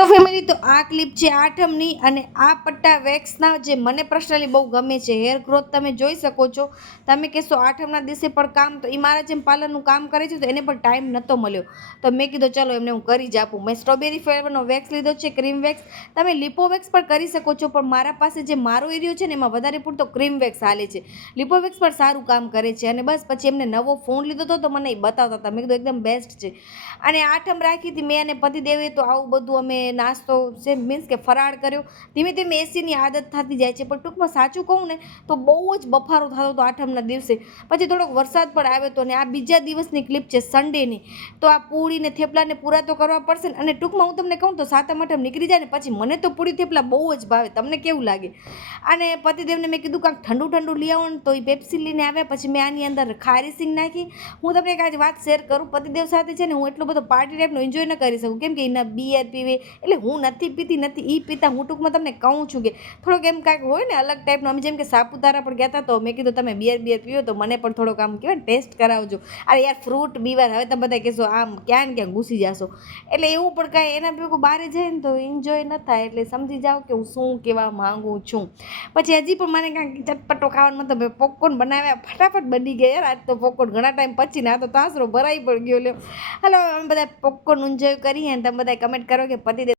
તો ફેમિલી, તો આ ક્લિપ છે આઠમની, અને આ પટ્ટા વેક્સના જે મને પર્સનલી બહુ ગમે છે. હેર ગ્રોથ તમે જોઈ શકો છો. તમે કહેશો આઠમના દિવસે પણ કામ, તો એ મારા જેમ પાર્લરનું કામ કરે છે તો એને પણ ટાઈમ નહોતો મળ્યો, તો મેં કીધું ચલો એમને હું કરી જ આપું. મેં સ્ટ્રોબેરી ફ્લેવરનો વેક્સ લીધો છે, ક્રીમ વેક્સ. તમે લિપો વેક્સ પણ કરી શકો છો, પણ મારા પાસે જે મારો એરિયો છે ને એમાં વધારે પૂરતો ક્રીમ વેક્સ હાલે છે. લિપો વેક્સ પણ સારું કામ કરે છે. અને બસ પછી એમને નવો ફોન લીધો હતો તો મને એ બતાવતા હતા, મેં કીધું એકદમ બેસ્ટ છે. અને આઠમ રાખી હતી મેં અને પતિદેવે, તો આવું બધું અમે નાસ્તો છે, મીન્સ કે ફરાળ કર્યો. ધીમે ધીમે એસીની આદત થતી જાય છે, પણ ટૂંકમાં સાચું કહું ને તો બહુ જ બફારો થતો હતો આઠમના દિવસે. પછી થોડોક વરસાદ પણ આવ્યો હતો. અને આ બીજા દિવસની ક્લિપ છે સન્ડેની. તો આ પૂરી ને થેપલાને પૂરા તો કરવા પડશે ને. અને ટૂંકમાં હું તમને કહું તો સાતમ આઠમ નીકળી જાય ને પછી મને તો પૂરી થેપલા બહુ જ ભાવે. તમને કેવું લાગે? અને પતિદેવને મેં કીધું કાંઈક ઠંડુ ઠંડુ લઈ આવો ને, તો એ પેપ્સી લઈને આવ્યા. પછી મેં આની અંદર ખારી સિંગ નાખી. હું તમને એક આજ વાત શેર કરું, પતિદેવ સાથે છે ને હું એટલો બધો પાર્ટી ટાઈપનો એન્જોય ન કરી શકું, કેમ કે એના બિયર પીવે, એટલે હું નથી પીતી, નથી એ પીતા. હું ટૂંકમાં તમને કહું છું કે થોડોક એમ કાંઈક હોય ને અલગ ટાઈપનો. અમે જેમ કે સાપુતારા પણ ગયા હતા, તો મેં કીધું તમે બિયર પીવો તો મને પણ થોડોક આમ કહેવાય ને ટેસ્ટ કરાવજો. અરે યાર, ફ્રૂટ બીવાર હવે તમે બધા કહેશો આમ ક્યાં ને ક્યાં ઘૂસી જશો, એટલે એવું પણ કાંઈ એના ભેગું બહાર જાય ને તો એન્જોય ન થાય. એટલે સમજી જાઓ કે હું શું કહેવા માંગુ છું. પછી હજી પણ મને કાંઈક ચટપટો ખાવાનું, મતલબ પોપકોર્ન બનાવ્યા, ફટાફટ બની ગયા યાર આજ તો પોપકોર્ન ઘણા ટાઈમ પછી. ના તો તાસરો ભરાઈ પણ ગયો. લ્યો હાલો, અમે બધા પોપકોર્ન એન્જોય કરીએ. અને તમે બધા કમેન્ટ કરો કે પતિદેવ